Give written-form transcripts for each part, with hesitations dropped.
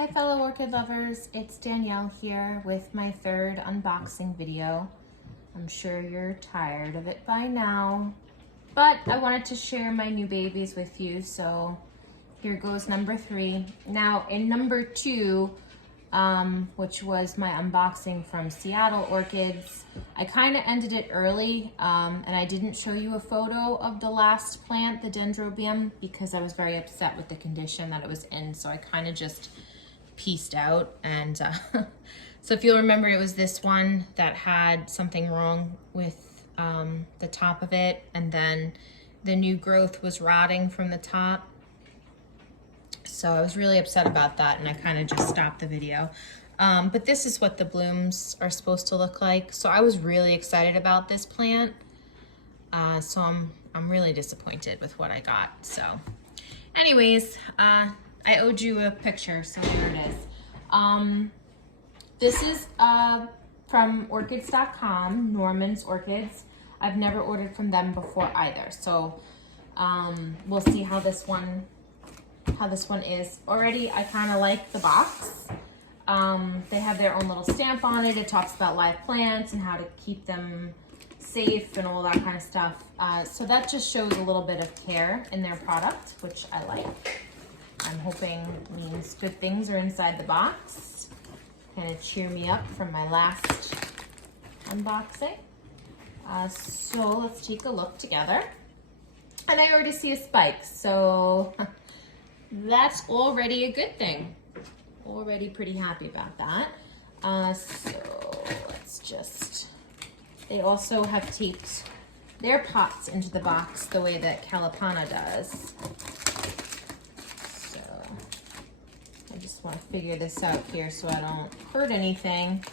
Hi fellow orchid lovers, it's Danielle here with my third unboxing video. I'm sure you're tired of it by now, but I wanted to share my new babies with you, so here goes number 3. Now in number 2, which was my unboxing from Seattle Orchids, I kind of ended it early and I didn't show you a photo of the last plant, the Dendrobium, because I was very upset with the condition that it was in, so I kind of just pieced out. And so if you'll remember, it was this one that had something wrong with the top of it, and then the new growth was rotting from the top. So I was really upset about that, and I kind of just stopped the video. But this is what the blooms are supposed to look like. So I was really excited about this plant. So I'm really disappointed with what I got. So anyways, I owed you a picture, so here it is. This is from orchids.com, Norman's Orchids. I've never ordered from them before either. So we'll see how this one is. Already, I kind of like the box. They have their own little stamp on it. It talks about live plants and how to keep them safe and all that kind of stuff. So that just shows a little bit of care in their product, which I like. I'm hoping means good things are inside the box. Kind of cheer me up from my last unboxing. So let's take a look together. And I already see a spike, so that's already a good thing. Already pretty happy about that. So let's just, they also have taped their pots into the box the way that Calipana does. So I just want to figure this out here so I don't hurt anything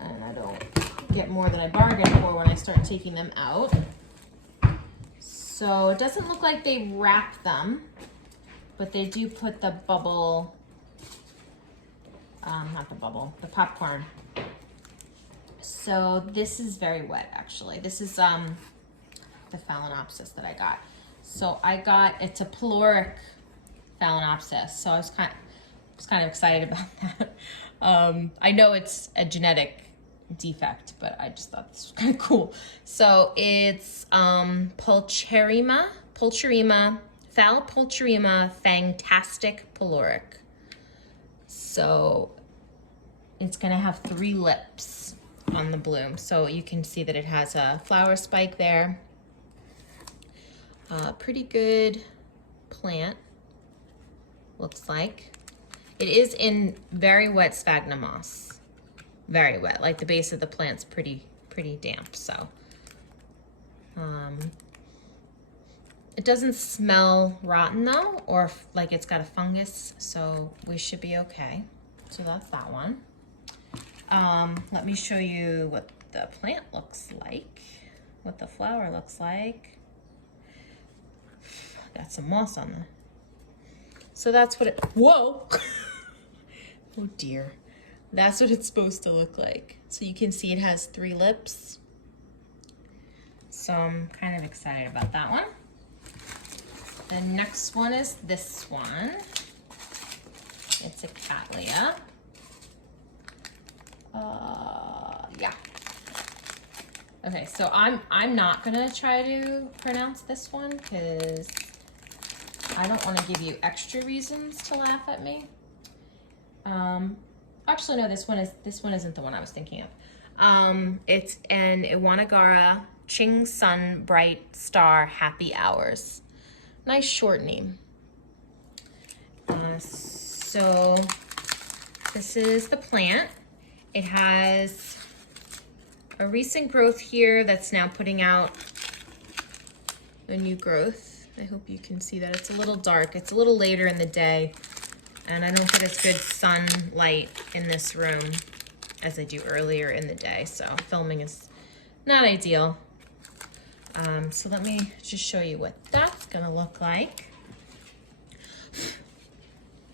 and I don't get more than I bargained for when I start taking them out. So it doesn't look like they wrap them, but they do put the bubble, not the bubble, the popcorn. So this is very wet, actually. This is the Phalaenopsis that I got. So I got, it's a peloric Phalaenopsis, so I was kind of excited about that. I know it's a genetic defect, but I just thought this was kind of cool. So it's pulcherrima, Phal pulcherrima, fantastic peloric. So it's gonna have 3 lips on the bloom. So you can see that it has a flower spike there. Pretty good plant, looks like. It is in very wet sphagnum moss. Very wet, like the base of the plant's pretty damp, so. It doesn't smell rotten though, or like it's got a fungus, so we should be okay. So that's that one. Let me show you what the plant looks like, what the flower looks like. Got some moss on the, so that's what it, whoa! Oh dear. That's what it's supposed to look like. So you can see it has 3 lips. So I'm kind of excited about that one. The next one is this one. It's a Cattleya. Yeah. Okay, so I'm not gonna try to pronounce this one because I don't want to give you extra reasons to laugh at me. Actually, no, this one isn't the one I was thinking of. It's an Iwanagara Ching Sun Bright Star Happy Hours. Nice short name. So this is the plant. It has a recent growth here that's now putting out a new growth. I hope you can see that. It's a little dark. It's a little later in the day, and I don't get as good sunlight in this room as I do earlier in the day, so filming is not ideal. So let me just show you what that's gonna look like.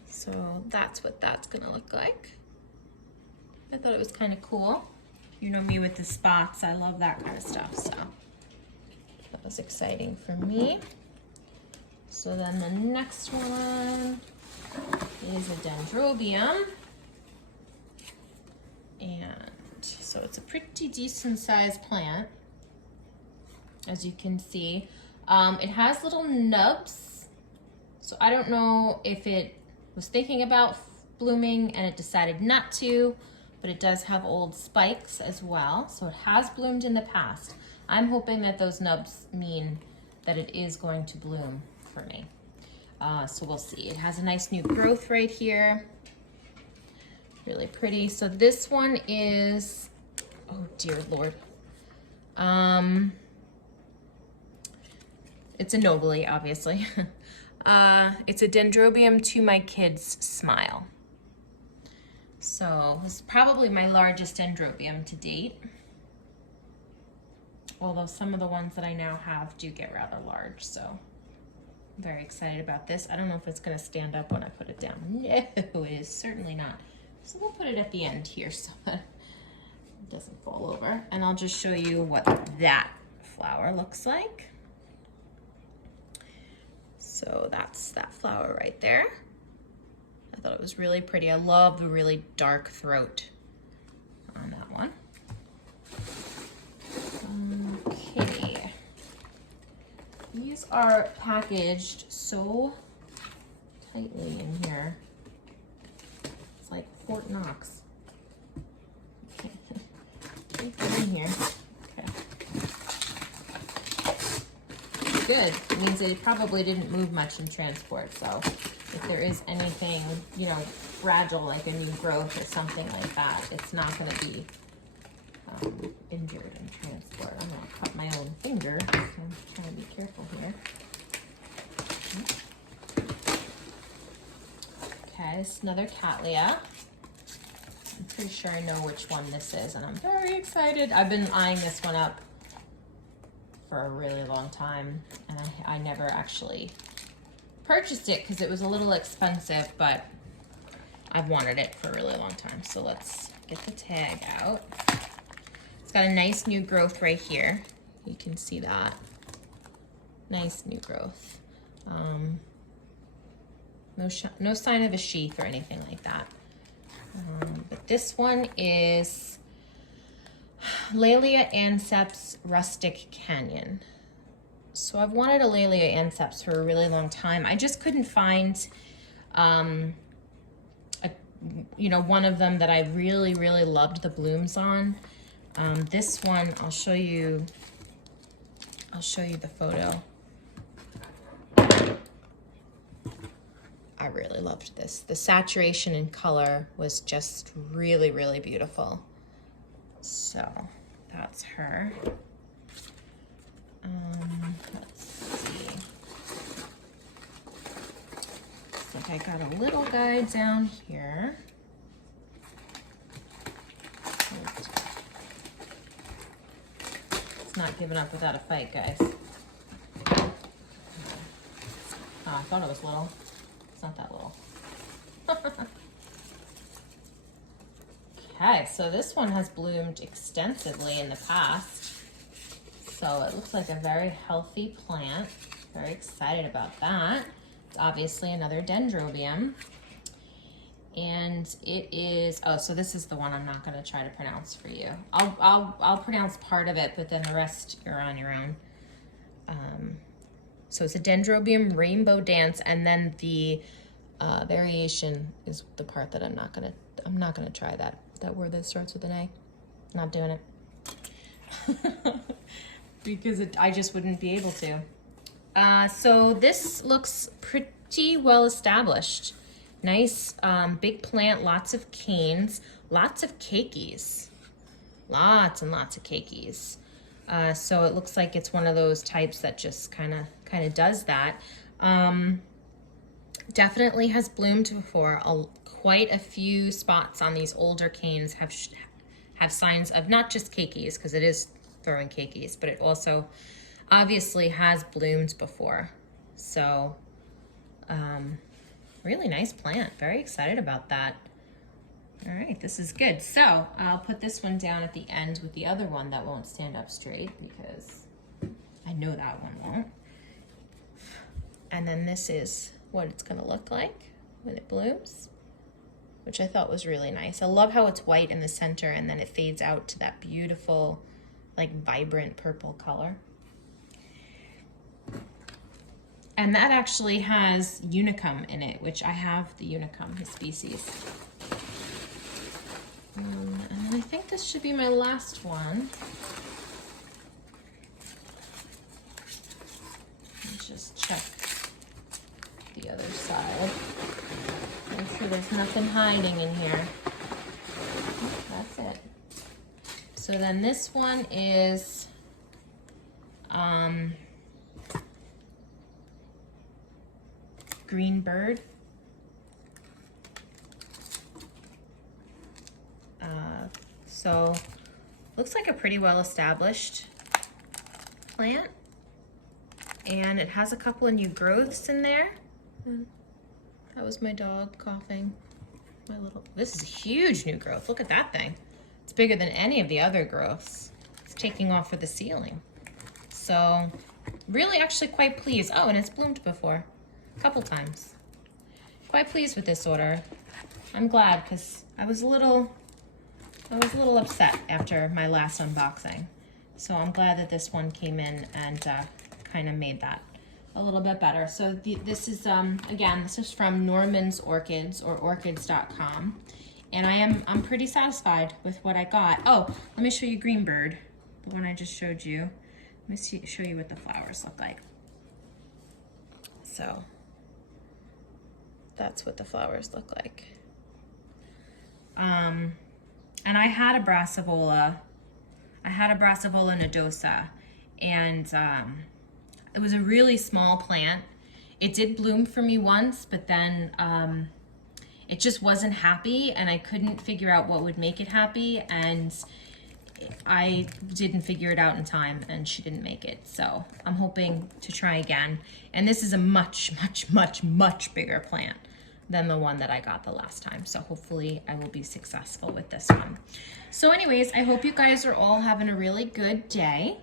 So that's what that's gonna look like. I thought it was kind of cool. You know me with the spots, I love that kind of stuff, so that was exciting for me. So then the next one is is a Dendrobium. And so it's a pretty decent sized plant, as you can see. It has little nubs, so I don't know if it was thinking about blooming and it decided not to, but it does have old spikes as well, so it has bloomed in the past. I'm hoping that those nubs mean that it is going to bloom for me. So we'll see. It has a nice new growth right here. Really pretty. So this one is, oh dear Lord. It's a nobly, obviously. It's a Dendrobium to my kids' smile. So this is probably my largest Dendrobium to date. Although some of the ones that I now have do get rather large, so I'm very excited about this. I don't know if it's gonna stand up when I put it down. No, it is certainly not. So we'll put it at the end here so that it doesn't fall over. And I'll just show you what that flower looks like. So that's that flower right there. I thought it was really pretty. I love the really dark throat on that one. Okay. These are packaged so tightly in here. It's like Fort Knox. Keep them in here. Okay. Good. It means it probably didn't move much in transport, so if there is anything, you know, fragile like a new growth or something like that, it's not going to be injured in transport. I'm going to cut my own finger, so I'm trying to be careful here. Okay, this is another Cattleya. I'm pretty sure I know which one this is, and I'm very excited. I've been eyeing this one up for a really long time, and I never actually purchased it because it was a little expensive, but I've wanted it for a really long time. So let's get the tag out. It's got a nice new growth right here. You can see that. Nice new growth. No sign of a sheath or anything like that. But this one is Laelia anceps Rustic Canyon. So I've wanted a Laelia anceps for a really long time. I just couldn't find, one of them that I really, really loved the blooms on. This one, I'll show you the photo. I really loved this. The saturation in color was just really, really beautiful. So that's her. Let's see. Looks like I got a little guy down here. It's not giving up without a fight, guys. Oh, I thought it was little. It's not that little. Okay, so this one has bloomed extensively in the past. So it looks like a very healthy plant. Very excited about that. It's obviously another Dendrobium. And it is, oh, so this is the one I'm not gonna try to pronounce for you. I'll pronounce part of it, but then the rest you're on your own. So it's a Dendrobium Rainbow Dance, and then the variation is the part that I'm not gonna try that word that starts with an A. Not doing it. Because I just wouldn't be able to. So this looks pretty well established. Nice big plant, lots of canes, lots of keikis. Lots and lots of keikis. So it looks like it's one of those types that just kind of does that. Definitely has bloomed before. Quite a few spots on these older canes have signs of not just keikis, because it is throwing keikis, but it also obviously has bloomed before. So really nice plant. Very excited about that. All right, this is good. So I'll put this one down at the end with the other one that won't stand up straight, because I know that one won't. And then this is what it's gonna look like when it blooms. which I thought was really nice. I love how it's white in the center and then it fades out to that beautiful, like vibrant purple color. And that actually has unicum in it, which I have the unicum species. And then I think this should be my last one. Let's just check the other side. Make sure there's nothing hiding in here. That's it. So then this one is Green Bird. So looks like a pretty well established plant, and it has a couple of new growths in there. That was my dog coughing. This is a huge new growth. Look at that thing. It's bigger than any of the other growths. It's taking off for the ceiling. So really actually quite pleased. Oh, and it's bloomed before, a couple times. Quite pleased with this order. I'm glad, because I was a little upset after my last unboxing. So I'm glad that this one came in and kind of made that a little bit better. So this is, again, this is from Norman's Orchids, or orchids.com. And I'm pretty satisfied with what I got. Oh, let me show you Green Bird, the one I just showed you. Let me show you what the flowers look like. So that's what the flowers look like. And I had a Brassivola nodosa, and it was a really small plant. It did bloom for me once, but then it just wasn't happy, and I couldn't figure out what would make it happy, and I didn't figure it out in time, and she didn't make it. So I'm hoping to try again. And this is a much, much, much, much bigger plant than the one that I got the last time. So hopefully I will be successful with this one. So anyways, I hope you guys are all having a really good day.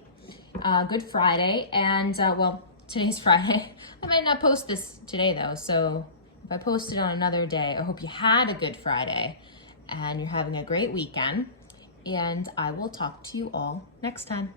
Good Friday. And well, today's Friday. I might not post this today though. So if I post it on another day, I hope you had a good Friday and you're having a great weekend. And I will talk to you all next time.